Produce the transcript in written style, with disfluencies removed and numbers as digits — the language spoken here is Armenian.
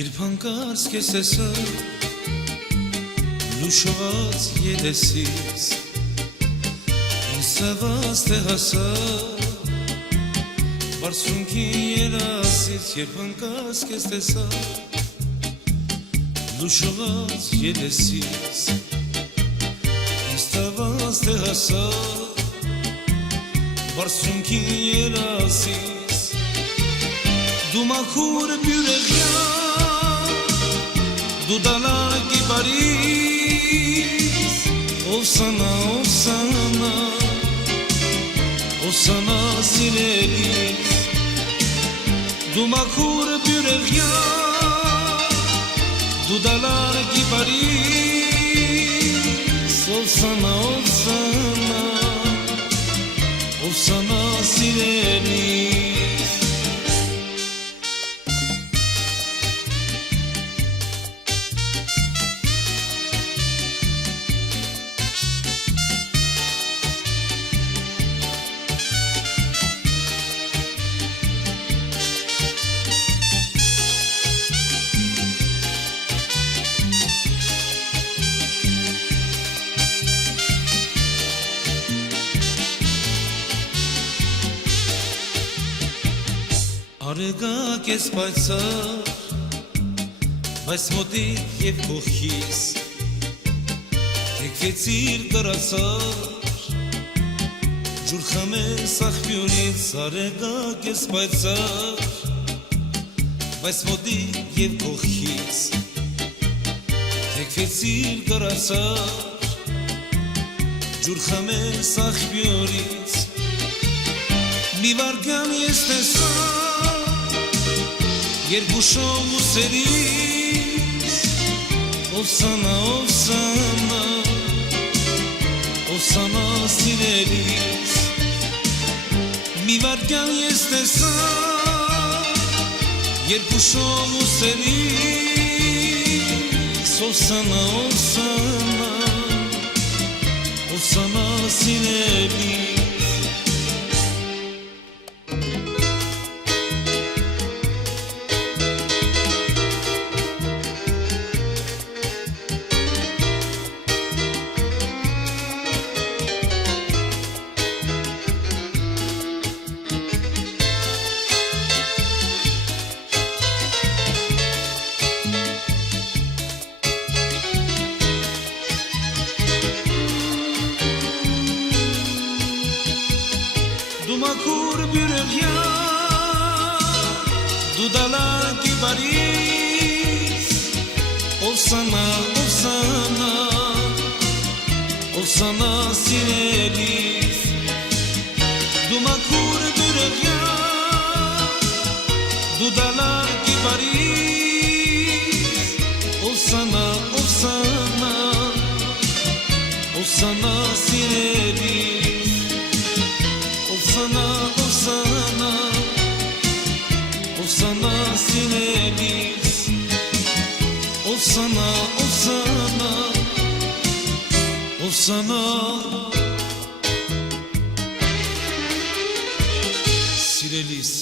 Երբ հանկարծ քեզ տեսա լուշված երեսից ինձ թվաց թե հասա բարձունքի երասից Երբ հանկարծ քեզ տեսա լուշված երեսից ինձ թվաց թե հասա բարձունքի երասից Դու մաքուր բյուրեղյա Դու դալակի բարիս Ովսանա, ովսանա Ովսանա սիրելիս Դու մաքուր բյուրեղյա Դու դալակի բարիս Ովսանա, ովսանա Ովսանա սիրելիս Արեգակ ես պայծար, բայց մոտիկ և կողքիս Թեքվեցիր կրացար, ջուր խմես աղբյուրից Արեգակ ես պայծար, բայց մոտիկ և կողքիս Թեքվեցիր կրացար, ջուր խմես աղբյուրից Մի վարգան ես տեսա Երկուշով ուսերիս Ովսանա, ովսանա Ովսանա սիրելիս Մի վարկյան ես տեսա Երկուշով ուսերիս Ովսանա, ովսանա Ովսանա սիրելիս Դու մաքուր բյուրեղյա Դու դալակի բարիս Ովսանա, ովսանա Ովսանա սիրելիս Դու մաքուր բյուրեղյա Դու դալակի բարիս Ովսանա, ովսանա Ովսանա սիրելիս Ովսանա, ովսանա, ովսանա սիրելիս Ովսանա, ովսանա, ովսանա սիրելիս